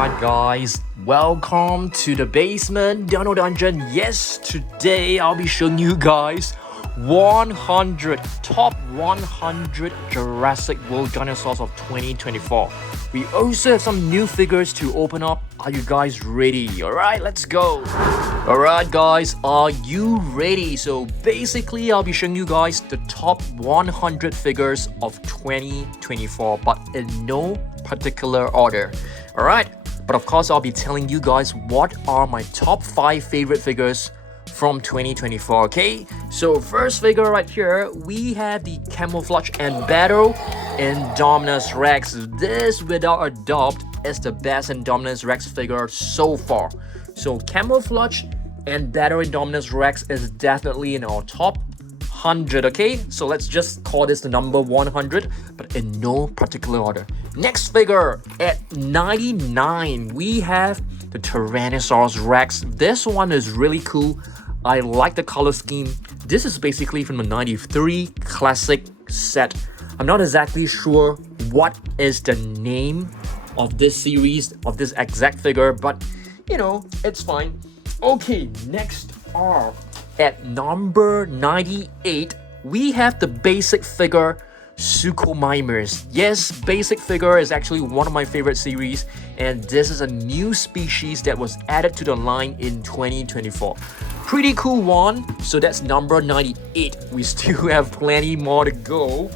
Alright guys, welcome to the basement Dino Dungeon. Yes, today I'll be showing you guys top 100 Jurassic World dinosaurs of 2024. We also have some new figures to open up. Are you guys ready? Alright, let's go. Alright guys, are you ready? So basically I'll be showing you guys the top 100 figures of 2024, but in no particular order. Alright, but of course I'll be telling you guys what are my top 5 favorite figures from 2024, okay? So first figure right here, we have the Camouflage and Battle Indominus Rex. This, without a doubt, is the best Indominus Rex figure so far. So Camouflage and Battle Indominus Rex is definitely in our top 100, okay? So let's just call this the number 100, but in no particular order. Next figure, at 99, we have the Tyrannosaurus Rex. This one is really cool. I like the color scheme. This is basically from the 93 classic set. I'm not exactly sure what is the name of this series, of this exact figure, but you know, it's fine. Okay, next are at number 98, we have the basic figure Suchomimus. Yes, basic figure is actually one of my favorite series, and this is a new species that was added to the line in 2024. Pretty cool one. So that's number 98. We still have plenty more to go.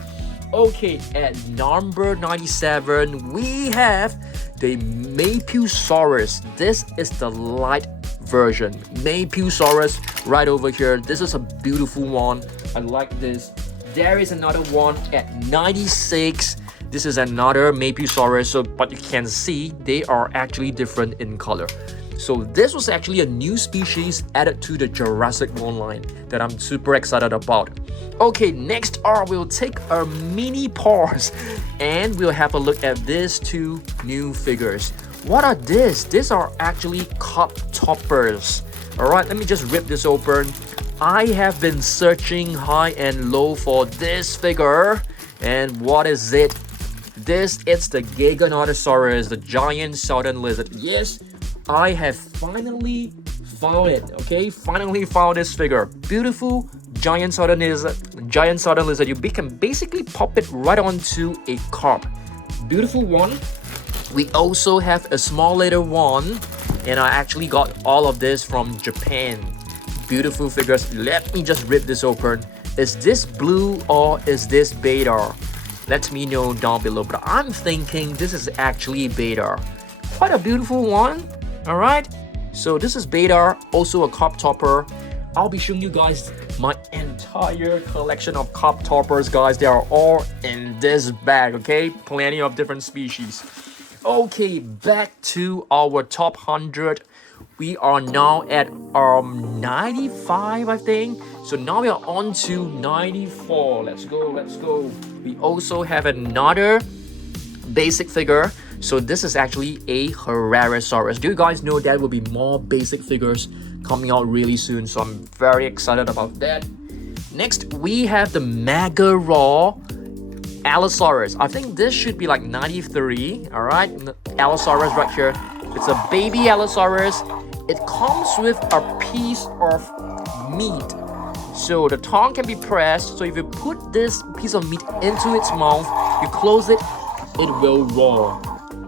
Okay, at number 97, we have the Mapusaurus. This is the light version. Mapusaurus right over here. This is a beautiful one. I like this. There is another one at 96. This is another Mapusaurus, but you can see they are actually different in color. So this was actually a new species added to the Jurassic World line that I'm super excited about. Okay, next we'll take a mini pause and we'll have a look at these two new figures. What are these? These are actually cup toppers. Alright, let me just rip this open. I have been searching high and low for this figure, and what is it? It's the Giganotosaurus, the giant southern lizard. Yes, I have finally found it. Okay, finally found this figure. Beautiful giant southern lizard. You can basically pop it right onto a carp. Beautiful one. We also have a small little one, and I actually got all of this from Japan. Beautiful figures. Let me just rip this open. Is this blue or is this beta? Let me know down below, but I'm thinking this is actually beta. Quite a beautiful one. Alright, so this is beta, also a cup topper. I'll be showing you guys my entire collection of cup toppers, guys. They are all in this bag, okay? Plenty of different species. Okay, back to our top 100. We are now at 95, I think. So now we are on to 94. Let's go. We also have another basic figure. So this is actually a Rauisuchus. Do you guys know there will be more basic figures coming out really soon? So I'm very excited about that. Next, we have the Mega Raw Allosaurus. I think this should be like 93. Alright, Allosaurus right here. It's a baby Allosaurus. It comes with a piece of meat. So the tongue can be pressed. So if you put this piece of meat into its mouth, you close it, it will roar.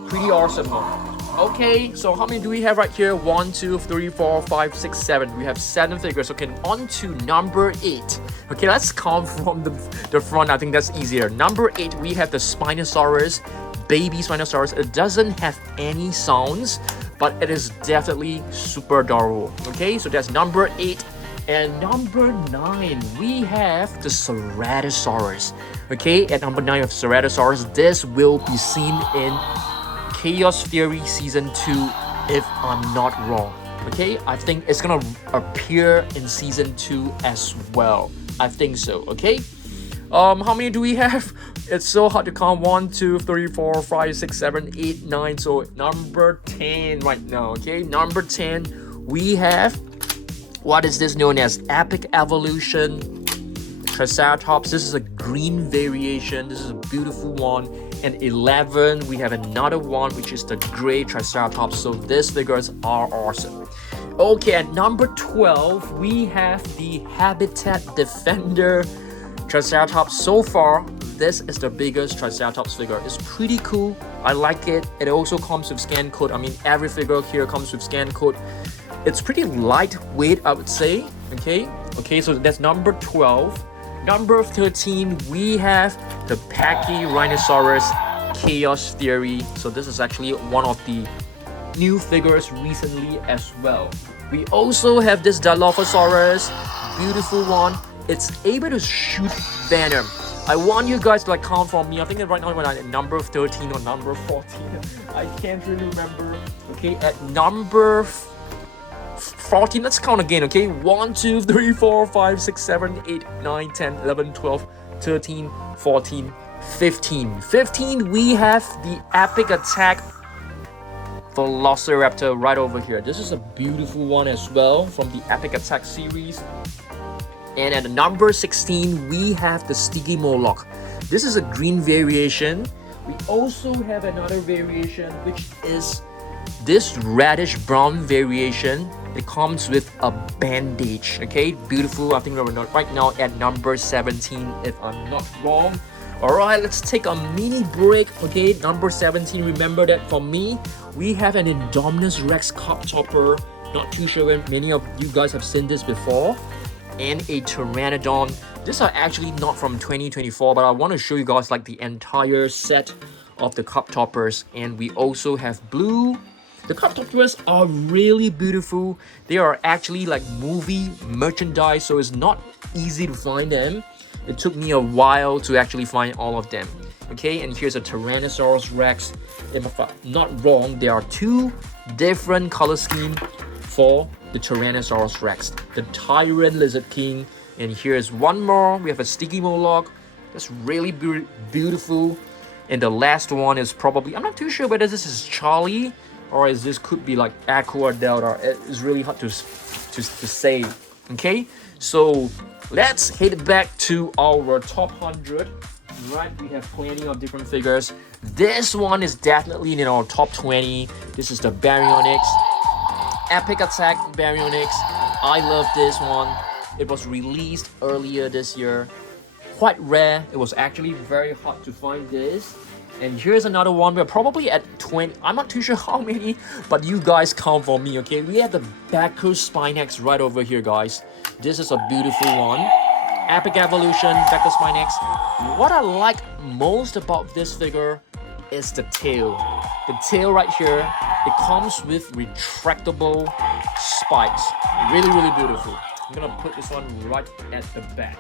Pretty awesome, huh? Okay, so how many do we have right here? 1, 2, 3, 4, 5, 6, 7. We have 7 figures. Okay, on to number 8. Okay, let's count from the front. I think that's easier. Number 8, we have the Spinosaurus, baby Spinosaurus. It doesn't have any sounds, but it is definitely super adorable. Okay, so that's number 8. And number 9, we have the Ceratosaurus. Okay, at number 9 of Ceratosaurus, this will be seen in Chaos Theory Season 2, if I'm not wrong. Okay, I think it's gonna appear in Season 2 as well. I think so, okay? How many do we have? It's so hard to count. 1, 2, 3, 4, 5, 6, 7, 8, 9. So number 10 right now, okay? Number 10, we have, what is this known as? Epic Evolution Triceratops. This is a green variation. This is a beautiful one. And 11, we have another one, which is the gray Triceratops. So these figures are awesome. Okay, at number 12, we have the Habitat Defender Triceratops. So far, this is the biggest Triceratops figure. It's pretty cool. I like it. It also comes with scan code. I mean, every figure here comes with scan code. It's pretty lightweight, I would say. Okay, so that's number 12. Number 13, we have the Pachyrhinosaurus Chaos Theory. So this is actually one of the new figures recently as well. We also have this Dilophosaurus, beautiful one. It's able to shoot venom. I want you guys to like count for me. I think that right now we're at number 13 or number 14. I can't really remember. Okay, at number 14, let's count again, okay? 1, 2, 3, 4, 5, 6, 7, 8, 9, 10, 11, 12, 13, 14, 15. 15, we have the Epic Attack Velociraptor right over here. This is a beautiful one as well from the Epic Attack series. And at number 16, we have the Sticky Moloch. This is a green variation. We also have another variation, which is this reddish brown variation. It comes with a bandage. Okay, beautiful. I think we're right now at number 17, if I'm not wrong. Alright, let's take a mini break. Okay, number 17, remember that for me, we have an Indominus Rex Cup Topper. Not too sure when many of you guys have seen this before. And a Pteranodon. These are actually not from 2024, but I want to show you guys like the entire set of the cup toppers. And we also have blue. The cup toppers are really beautiful. They are actually like movie merchandise, so it's not easy to find them. It took me a while to actually find all of them. Okay, and here's a Tyrannosaurus Rex. If I'm not wrong, there are two different color schemes for the Tyrannosaurus Rex, the Tyrant Lizard King, and here's one more. We have a Sticky Moloch. That's really beautiful. And the last one is probably, I'm not too sure whether this is Charlie or is this could be like Echo or Delta. It's really hard to say. Okay, so let's head back to our top 100. Right, we have plenty of different figures. This one is definitely in our top 20. This is the Baryonyx. Epic Attack Baryonyx. I love this one. It was released earlier this year. Quite rare. It was actually very hard to find this. And here's another one. We're probably at 20. I'm not too sure how many, but you guys count for me, okay? We have the Becklespinax right over here, guys. This is a beautiful one. Epic Evolution, Becklespinax. What I like most about this figure is the tail. The tail right here, it comes with retractable spikes. Really, really beautiful. I'm gonna put this one right at the back.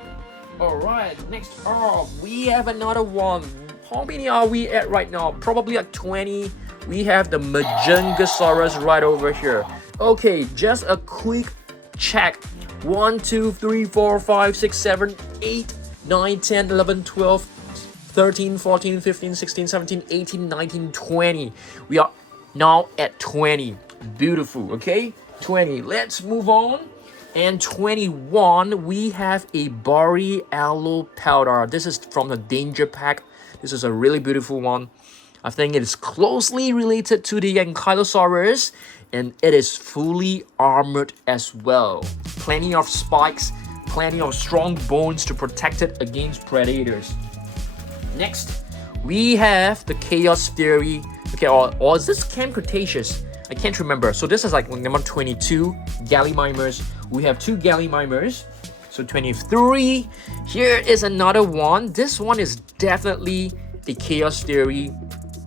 Alright, next up, we have another one. How many are we at right now? Probably like 20. We have the Majungasaurus right over here. Okay, just a quick check. 1, 2, 3, 4, 5, 6, 7, 8, 9, 10, 11, 12, 13, 14, 15, 16, 17, 18, 19, 20. We are now at 20. Beautiful, okay? 20. Let's move on. And 21, we have a Baryonyx. This is from the Danger Pack. This is a really beautiful one. I think it is closely related to the Ankylosaurus, and it is fully armored as well. Plenty of spikes, plenty of strong bones to protect it against predators. Next, we have the Chaos Theory. Okay, or is this Camp Cretaceous? I can't remember. So this is like number 22, Gallimimus. We have two Gallimimus. So 23. Here is another one. This one is definitely a Chaos Theory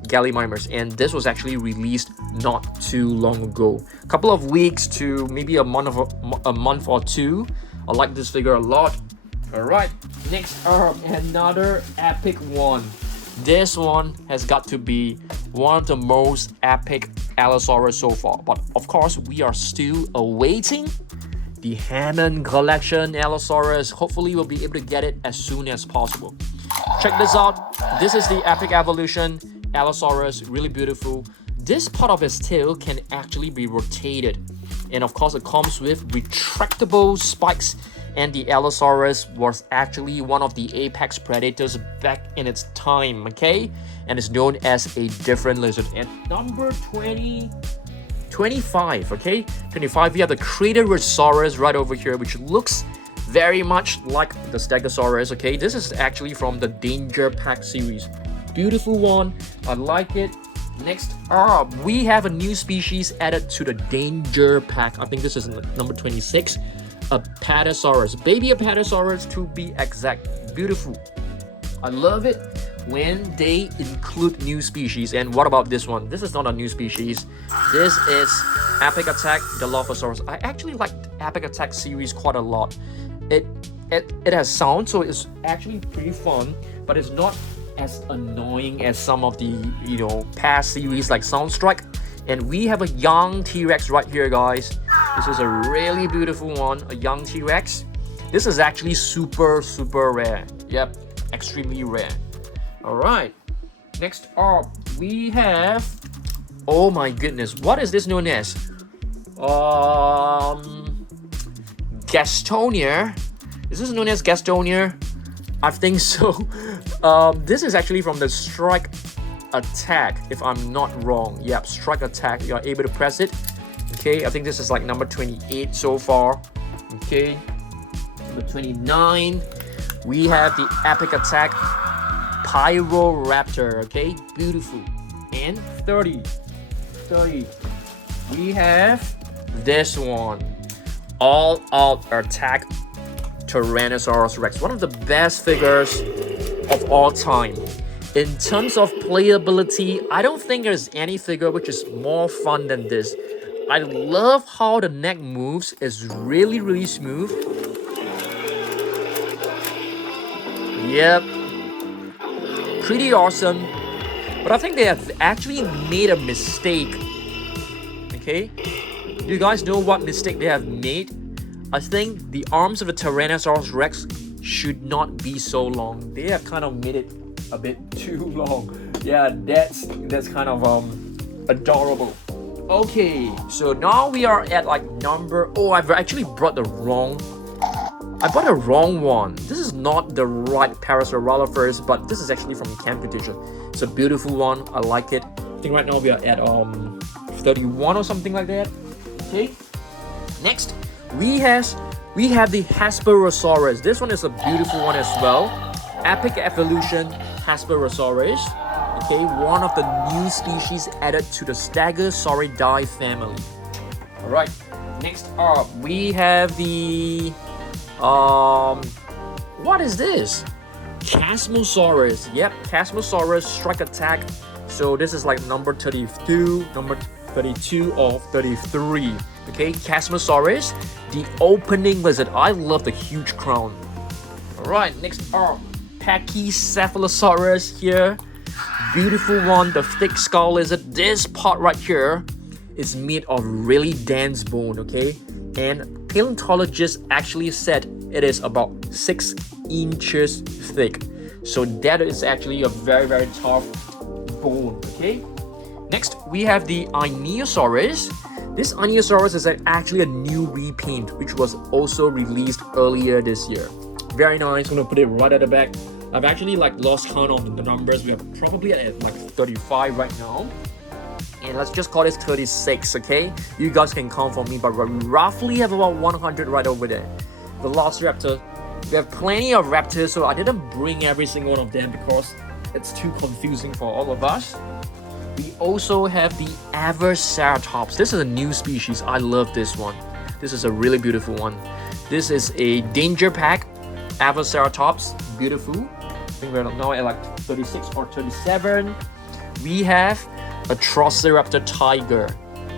Gallimimus, and this was actually released not too long ago. A couple of weeks to maybe a month or two. I like this figure a lot. Alright, next up, another epic one. This one has got to be one of the most epic Allosaurus so far. But of course, we are still awaiting the Hammond Collection Allosaurus. Hopefully, we'll be able to get it as soon as possible. Check this out. This is the Epic Evolution Allosaurus. Really beautiful. This part of his tail can actually be rotated. And of course, it comes with retractable spikes And the Allosaurus was actually one of the apex predators back in its time, okay? And is known as a different lizard. And number 25, okay? 25, we have the Craterosaurus right over here, which looks very much like the Stegosaurus, okay? This is actually from the Danger Pack series. Beautiful one, I like it. Next up, we have a new species added to the Danger Pack. I think this is number 26. Apatosaurus, baby Apatosaurus to be exact. Beautiful. I love it when they include new species. And what about this one? This is not a new species. This is Epic Attack Dilophosaurus. I actually like Epic Attack series quite a lot. It has sound, so it's actually pretty fun, but it's not as annoying as some of the past series like Soundstrike. And we have a young T-Rex right here, guys. This is a really beautiful one, a young T-Rex. This is actually super rare. Yep, extremely rare. Alright, next up we have, oh my goodness, what is this known as? Gastonia. Is this known as Gastonia? I think so. This is actually from the Strike Attack, if I'm not wrong. Yep, Strike Attack. You are able to press it. Okay, I think this is like number 28 so far. Okay, number 29. We have the Epic Attack Pyroraptor. Okay, beautiful. And 30. We have this one. All Out Attack Tyrannosaurus Rex. One of the best figures of all time. In terms of playability, I don't think there's any figure which is more fun than this. I love how the neck moves. It's really smooth. Yep. Pretty awesome. But I think they have actually made a mistake. Okay? Do you guys know what mistake they have made? I think the arms of the Tyrannosaurus Rex should not be so long. They have kind of made it a bit too long. Yeah, that's kind of adorable. Okay, so now we are at like number, oh, I've actually brought the wrong, I bought the wrong one. This is not the right Parasaurolophus, but this is actually from Camouflage. It's a beautiful one, I like it. I think right now we are at 31 or something like that. Okay, next we have the Hesperosaurus. This one is a beautiful one as well. Epic Evolution Hesperosaurus. Okay, one of the new species added to the Stegosauridae family. Alright, next up we have the what is this? Chasmosaurus. Yep, Chasmosaurus Strike Attack. So this is like number 32, number 32 or 33. Okay, Chasmosaurus, the opening lizard. I love the huge crown. Alright, next up, Pachycephalosaurus here. Beautiful one, the thick skull lizard. This part right here is made of really dense bone, okay? And paleontologists actually said it is about 6 inches thick. So that is actually a very tough bone, okay? Next, we have the Ionosaurus. This Ionosaurus is actually a new repaint, which was also released earlier this year. Very nice. I'm gonna put it right at the back. I've actually lost count on the numbers. We are probably at like 35 right now. And let's just call this 36, okay? You guys can count for me, but we roughly have about 100 right over there. Velociraptor. We have plenty of raptors, so I didn't bring every single one of them because it's too confusing for all of us. We also have the Everceratops. This is a new species. I love this one. This is a really beautiful one. This is a Danger Pack Everceratops. Beautiful. I think we're now at like 36 or 37. We have a Triceratops Tiger.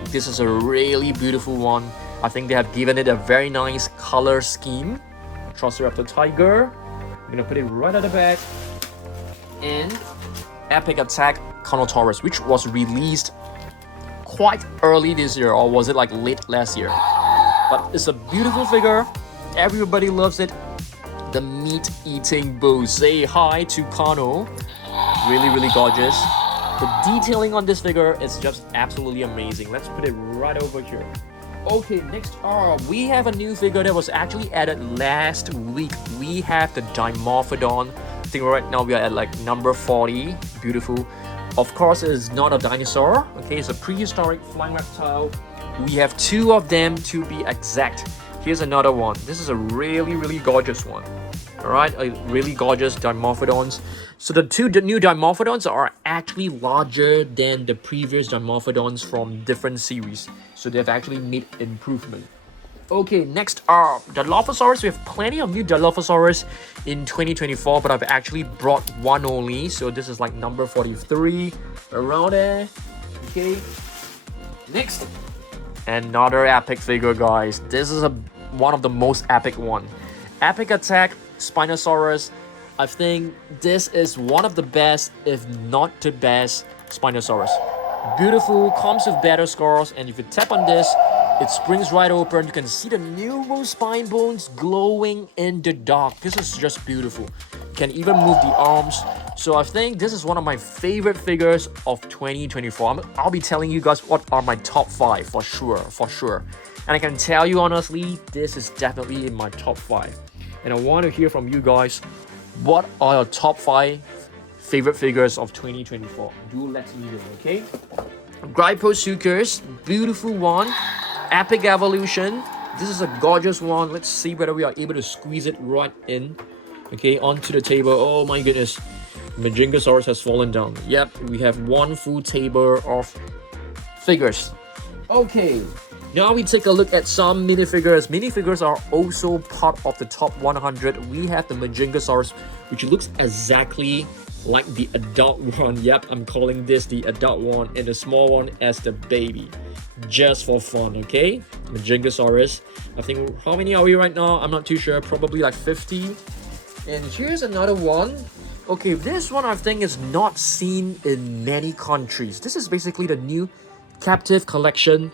This is a really beautiful one. I think they have given it a very nice color scheme. Triceratops Tiger. I'm gonna put it right at the back. And Epic Attack Carnotaurus, which was released quite early this year, or was it like late last year? But it's a beautiful figure. Everybody loves it. The meat-eating bull. Say hi to Kano. Really gorgeous. The detailing on this figure is just absolutely amazing. Let's put it right over here. Okay, next we have a new figure that was actually added last week. We have the Dimorphodon. I think right now we are at like number 40. Beautiful. Of course, it is not a dinosaur. Okay, it's a prehistoric flying reptile. We have two of them to be exact. Here's another one. This is a really gorgeous one. Alright, a really gorgeous Dimorphodons. So the new Dimorphodons are actually larger than the previous Dimorphodons from different series. So they've actually made improvement. Okay, next up, Dilophosaurus. We have plenty of new Dilophosaurus in 2024, but I've actually brought one only. So this is like number 43, around there. Okay, next, another epic figure, guys. This is one of the most epic one. Epic Attack Spinosaurus. I think this is one of the best, if not the best, Spinosaurus. Beautiful, comes with better scores, and if you tap on this, it springs right open. You can see the numerous spine bones glowing in the dark. This is just beautiful. You can even move the arms. So I think this is one of my favorite figures of 2024. I'll be telling you guys what are my top 5 for sure. And I can tell you honestly, this is definitely in my top 5. And I want to hear from you guys, what are your top 5 favorite figures of 2024? Do let me know, okay? Gryposuchus, beautiful one. Epic Evolution. This is a gorgeous one. Let's see whether we are able to squeeze it right in. Okay, onto the table. Oh my goodness. Majingasaurus has fallen down. Yep, we have one full table of figures. Okay, now we take a look at some minifigures. Minifigures are also part of the top 100. We have the Majingasaurus, which looks exactly like the adult one. Yep, I'm calling this the adult one and the small one as the baby. Just for fun, okay? Majingasaurus. I think, how many are we right now? I'm not too sure. Probably like 50. And here's another one. Okay, this one I think is not seen in many countries. This is basically the new Captivz collection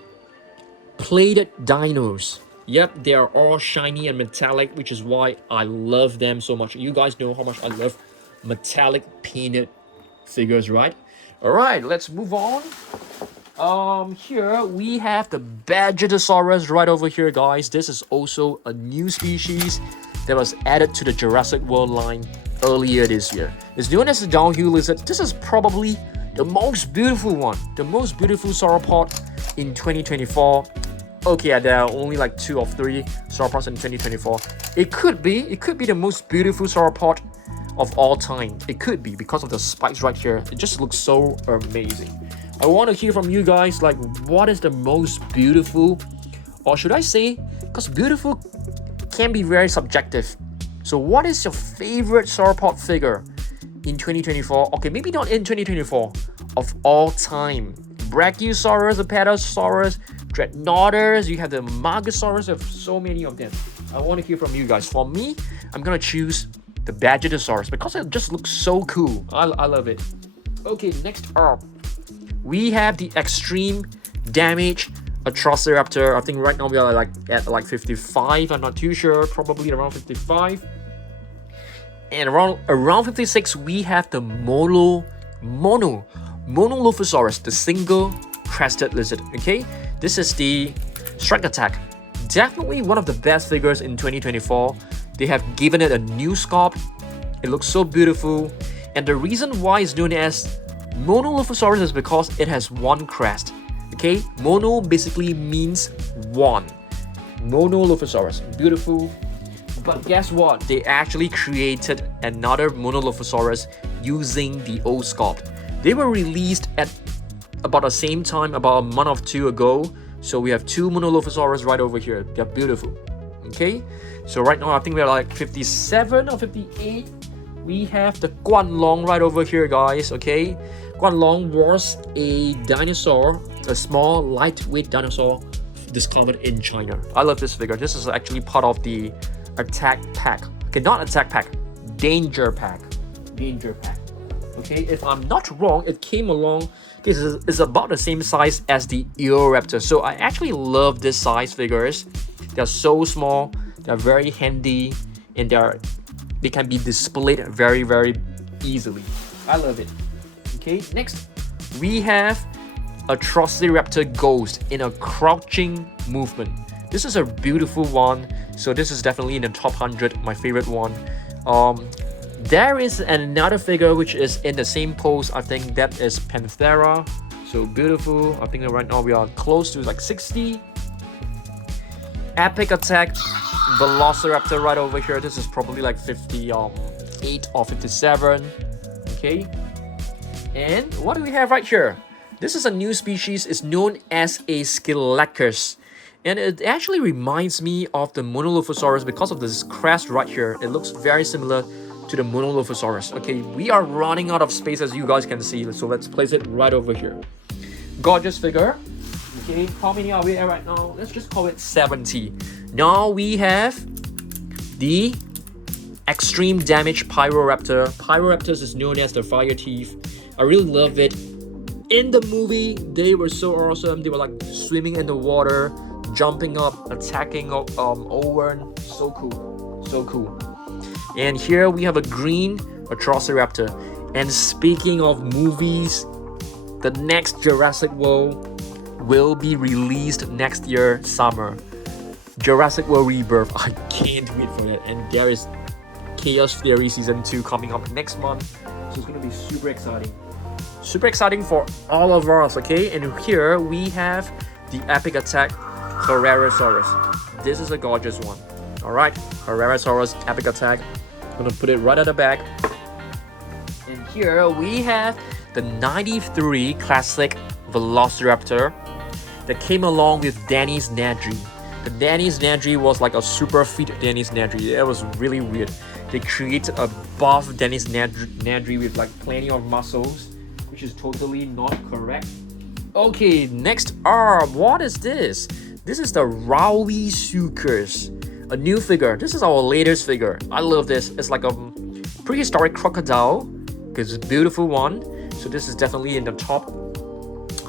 plated dinos. Yep, they are all shiny and metallic, which is why I love them so much. You guys know how much I love metallic painted figures, right? All right, let's move on. Here we have the Bajadasaurus right over here, guys. This is also a new species that was added to the Jurassic World line earlier this year. It's known as the downhill lizard. This is probably the most beautiful one, the most beautiful sauropod in 2024. Okay, there are only like 2 or 3 sauropods in 2024. It could be the most beautiful sauropod of all time. It could be because of the spikes right here. It just looks so amazing. I want to hear from you guys, like, what is the most beautiful, or should I say, because beautiful can be very subjective. So what is your favorite sauropod figure in 2024? Okay, maybe not in 2024, of all time. Brachiosaurus, Apatosaurus, Dreadnoughtus, you have the Magosaurus, have so many of them. I want to hear from you guys. For me, I'm gonna choose the Bajadasaurus because it just looks so cool. I love it. Okay, next up, we have the extreme damage Atrociraptor. I think right now we are like at like 55. I'm not too sure. Probably around 55. And around 56, we have the Monolophosaurus, the single crested lizard. Okay, this is the Strike Attack. Definitely one of the best figures in 2024. They have given it a new sculpt. It looks so beautiful. And the reason why it's known as Monolophosaurus is because it has one crest. Okay, mono basically means one. Monolophosaurus, beautiful. But guess what? They actually created another Monolophosaurus using the old sculpt. They were released at about the same time, about a month or 2 ago. So we have 2 Monolophosaurus right over here. They're beautiful. Okay, so right now I think we're like 57 or 58. We have the Guanlong right over here, guys. Okay, Guanlong was a dinosaur, a small lightweight dinosaur discovered in China. I love this figure. This is actually part of the attack pack. Okay, not attack pack, danger pack. Okay, if I'm not wrong, it came along. This is about the same size as the Eoraptor. So I actually love this size figures. They're so small, they're very handy, and they can be displayed very easily. I love it. Okay, next we have Atrociraptor Ghost in a crouching movement. This is a beautiful one, so this is definitely in the top 100, my favorite one. There is another figure which is in the same pose. I think that is Panthera. So beautiful. I think right now we are close to like 60. Epic Attack Velociraptor right over here. This is probably like 58 or 57. Okay. And what do we have right here? This is a new species. It's known as a Skelekus. And it actually reminds me of the Monolophosaurus because of this crest right here. It looks very similar to the Monolophosaurus. Okay, we are running out of space as you guys can see. So let's place it right over here. Gorgeous figure. Okay, how many are we at right now? Let's just call it 70. Now we have the Extreme Damage Pyroraptor. Pyroraptors is known as the fire thief. I really love it. In the movie, they were so awesome. They were like swimming in the water, jumping up, attacking Owen. So cool. So cool. And here we have a green Atrociraptor. And speaking of movies, the next Jurassic World will be released next year summer. Jurassic World Rebirth. I can't wait for that. And there is Chaos Theory Season 2 coming up next month. So it's going to be super exciting. Super exciting for all of us, okay? And here we have the Epic Attack Herrerasaurus. This is a gorgeous one. Alright, Herrerasaurus Epic Attack. I'm gonna put it right at the back. And here we have the 93 Classic Velociraptor that came along with Dennis Nedry. The Dennis Nedry was like a super fit Dennis Nedry. It was really weird. They created a buff Dennis Nedry with like plenty of muscles, which is totally not correct. Okay, next up, what is this? This is the Rauisuchus, a new figure. This is our latest figure. I love this. It's like a prehistoric crocodile because it's a beautiful one. So this is definitely in the top.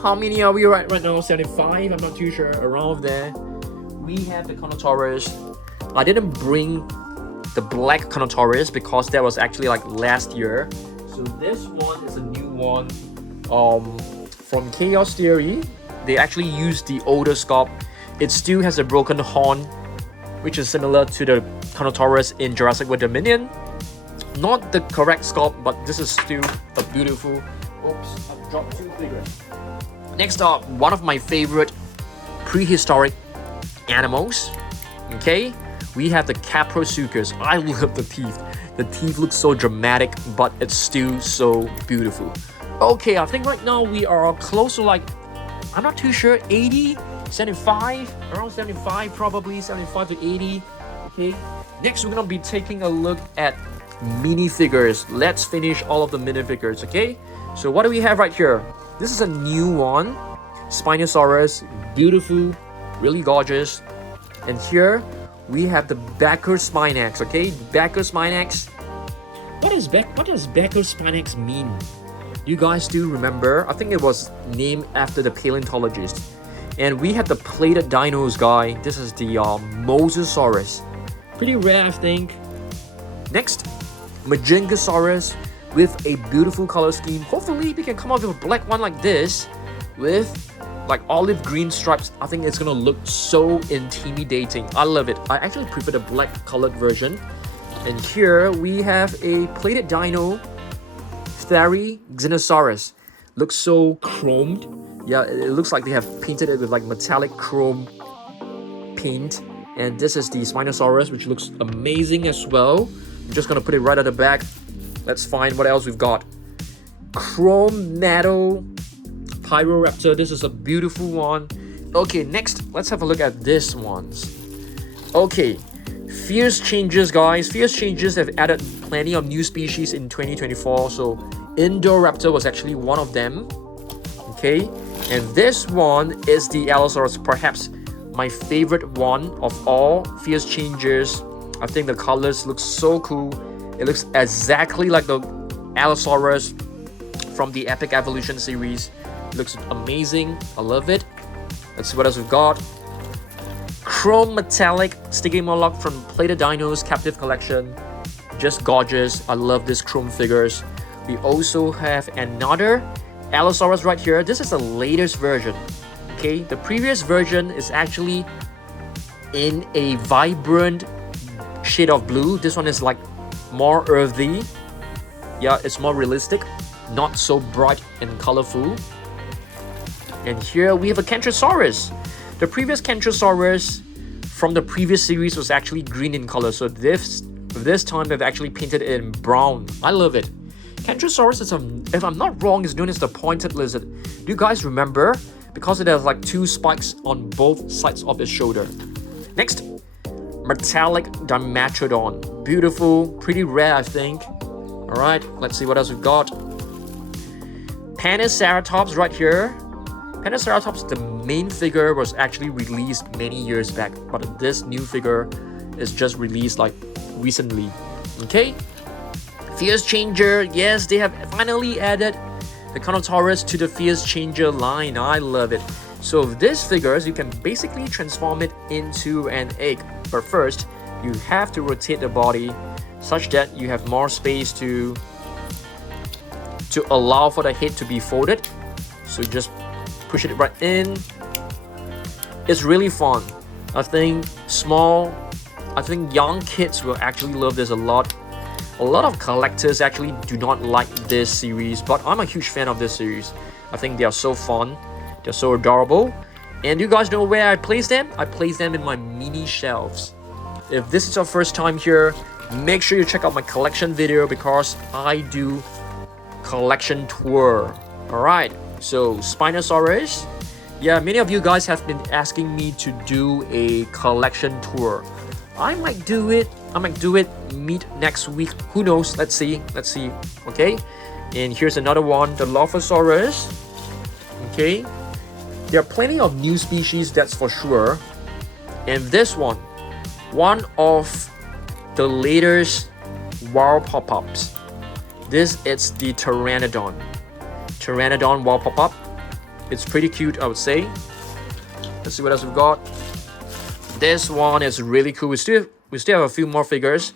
How many are we right now? 75? I'm not too sure. Around there. We have the Carnotaurus. I didn't bring the black Carnotaurus because that was actually like last year. So this one is a new one from Chaos Theory. They actually used the older sculpt. It still has a broken horn, which is similar to the Carnotaurus in Jurassic World Dominion. Not the correct sculpt, but this is still a beautiful... Oops, I've dropped two figures. Next up, one of my favorite prehistoric animals. Okay, we have the Gryposuchus. I love the teeth. The teeth look so dramatic, but it's still so beautiful. Okay, I think right now we are close to like, I'm not too sure, 80, 75, around 75 probably, 75 to 80. Okay, next we're gonna be taking a look at minifigures. Let's finish all of the minifigures, okay? So what do we have right here? This is a new one, Spinosaurus, beautiful, really gorgeous. And here we have the Becklespinax, okay? Becklespinax. What does Becklespinax mean? You guys do remember? I think it was named after the paleontologist. And we have the plated dinos guy. This is the Mosasaurus. Pretty rare, I think. Next, Majingasaurus with a beautiful color scheme. Hopefully we can come up with a black one like this with like olive green stripes. I think it's gonna look so intimidating. I love it. I actually prefer the black colored version. And here we have a plated dino, Dinosaurus. Looks so chromed. Yeah, it looks like they have painted it with like metallic chrome paint. And this is the Spinosaurus, which looks amazing as well. I'm just gonna put it right at the back. Let's find what else we've got. Chrome metal Pyroraptor. This is a beautiful one. Okay, next, let's have a look at this ones. Okay, fierce changes, guys. Fierce changes have added plenty of new species in 2024. So Indoraptor was actually one of them. Okay, and this one is the Allosaurus, perhaps my favorite one of all fierce changes. I think the colors look so cool. It looks exactly like the Allosaurus from the Epic Evolution series. It looks amazing. I love it. Let's see what else we've got. Chrome metallic Stigmoloch from Plated Dinos Captivz collection. Just gorgeous. I love these chrome figures. We also have another Allosaurus right here. This is the latest version. Okay, the previous version is actually in a vibrant shade of blue. This one is like more earthy. Yeah, it's more realistic, not so bright and colorful. And here we have a Kentrosaurus. The previous Kentrosaurus from the previous series was actually green in color, so this time they've actually painted it in brown. I love it. Kentrosaurus is, if I'm not wrong, is known as the pointed lizard. Do you guys remember? Because it has like 2 spikes on both sides of its shoulder. Next, metallic Dimetrodon. Beautiful, pretty rare, I think. Alright, let's see what else we've got. Panoceratops right here. Panoceratops, the main figure, was actually released many years back, but this new figure is just released like recently. Okay, Fierce Changer. Yes, they have finally added the Carnotaurus to the Fierce Changer line. I love it. So this figures, you can basically transform it into an egg, but first you have to rotate the body such that you have more space to allow for the head to be folded. So you just push it right in. It's really fun. I think young kids will actually love this a lot. A lot of collectors actually do not like this series, but I'm a huge fan of this series. I think they are so fun. They're so adorable. And you guys know where I place them? I place them in my mini shelves. If this is your first time here, make sure you check out my collection video because I do collection tour. Alright, so Spinosaurus. Yeah, many of you guys have been asking me to do a collection tour. I might do it. Meet next week. Who knows? Let's see. Okay. And here's another one, the Allosaurus. Okay. There are plenty of new species, that's for sure. And this one of the latest wild pop-ups. This is the Pteranodon wild pop-up. It's pretty cute, I would say. Let's see what else we've got. This one is really cool. We still have a few more figures.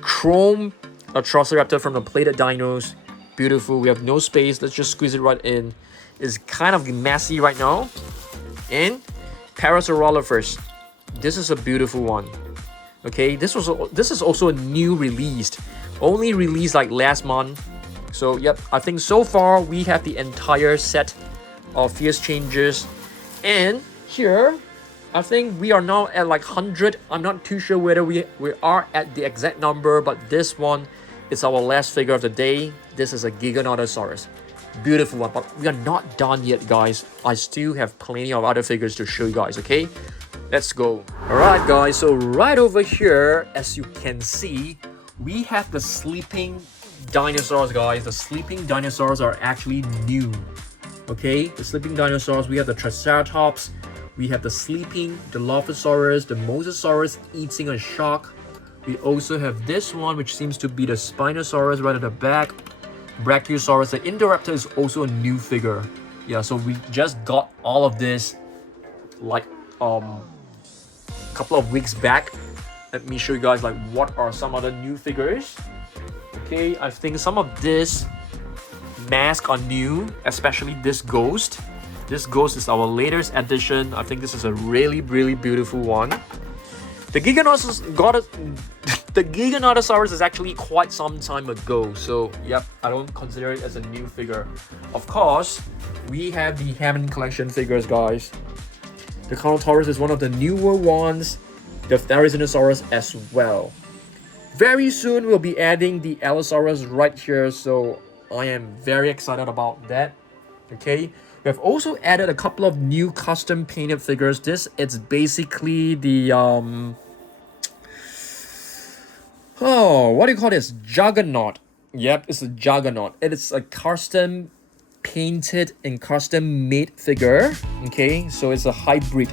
Chrome Atrociraptor from the plated dinos. Beautiful. We have no space. Let's just squeeze it right in. It's kind of messy right now. And Parasaurolophus. This is a beautiful one. Okay, this is also a new released. Only released like last month. So yep, I think so far we have the entire set of Fierce Changers. And here, I think we are now at like 100. I'm not too sure whether we are at the exact number, but this one is our last figure of the day. This is a Giganotosaurus. Beautiful one, but we are not done yet, guys. I still have plenty of other figures to show you guys, okay? Let's go. Alright, guys, so right over here, as you can see, we have the sleeping dinosaurs, guys. The sleeping dinosaurs are actually new. Okay, the sleeping dinosaurs, we have the Triceratops, we have the sleeping, the Dilophosaurus, the Mosasaurus eating a shark. We also have this one, which seems to be the Spinosaurus right at the back. Brachiosaurus, the Indoraptor is also a new figure. Yeah, so we just got all of this like a couple of weeks back. Let me show you guys like what are some other new figures. Okay, I think some of this masks are new, especially this ghost. This ghost is our latest addition. I think this is a really beautiful one. The Giganotosaurus is actually quite some time ago, so yep, I don't consider it as a new figure. Of course, we have the Hammond collection figures, guys. The Carnotaurus is one of the newer ones. The Tyrannosaurus as well. Very soon we'll be adding the Allosaurus right here, so I am very excited about that. Okay, we have also added a couple of new custom painted figures. This is basically the what do you call this? Juggernaut. Yep, it's a Juggernaut. It is a custom painted and custom made figure. Okay, so it's a hybrid.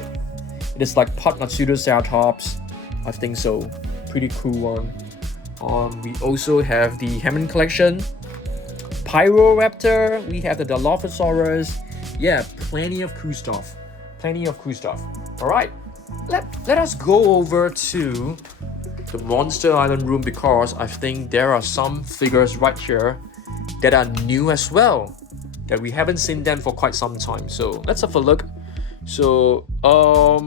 It is like part Matsudoceratops. I think so. Pretty cool one. We also have the Hammond collection. Pyroraptor. We have the Dilophosaurus. Yeah, plenty of cool stuff. Alright, let us go over to the Monster Island room because I think there are some figures right here that are new as well. that we haven't seen them for quite some time. So let's have a look. So oh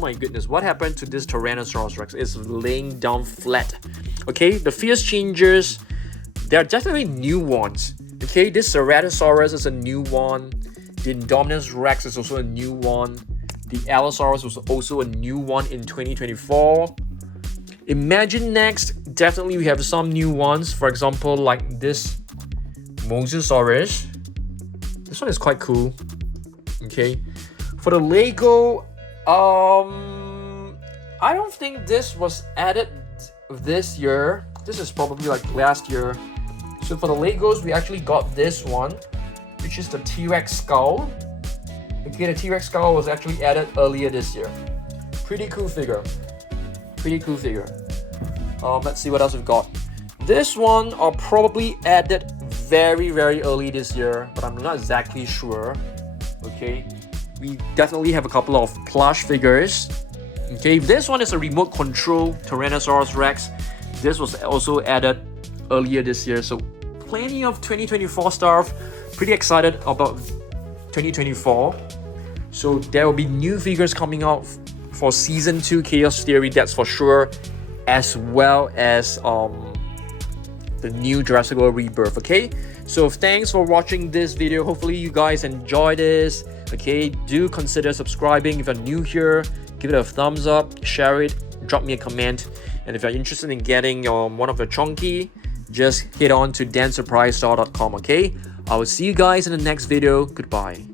my goodness, what happened to this Tyrannosaurus Rex? It's laying down flat. Okay, the fierce changers, there are definitely new ones. Okay, this Ceratosaurus is a new one. The Indominus Rex is also a new one. The Allosaurus was also a new one in 2024. Imagine next, definitely we have some new ones. For example, like this Mosasaurus. This one is quite cool. Okay, for the Lego, I don't think this was added this year. This is probably like last year. So for the Legos, we actually got this one, which is the T-Rex skull. Okay, the T-Rex skull was actually added earlier this year. Pretty cool figure. Pretty cool figure. Let's see what else we've got. This one are probably added very early this year, but I'm not exactly sure. Okay, we definitely have a couple of plush figures. Okay, this one is a remote control Tyrannosaurus Rex. This was also added earlier this year, so plenty of 2024 stuff. Pretty excited about 2024. So there will be new figures coming out for season 2 Chaos Theory, that's for sure, as well as the new Jurassic World Rebirth. Okay, so thanks for watching this video. Hopefully you guys enjoy this. Okay, do consider subscribing if you're new here. Give it a thumbs up, share it, drop me a comment, and if you're interested in getting one of your chunky, just head on to dansurprisestore.com. Okay, I will see you guys in the next video. Goodbye.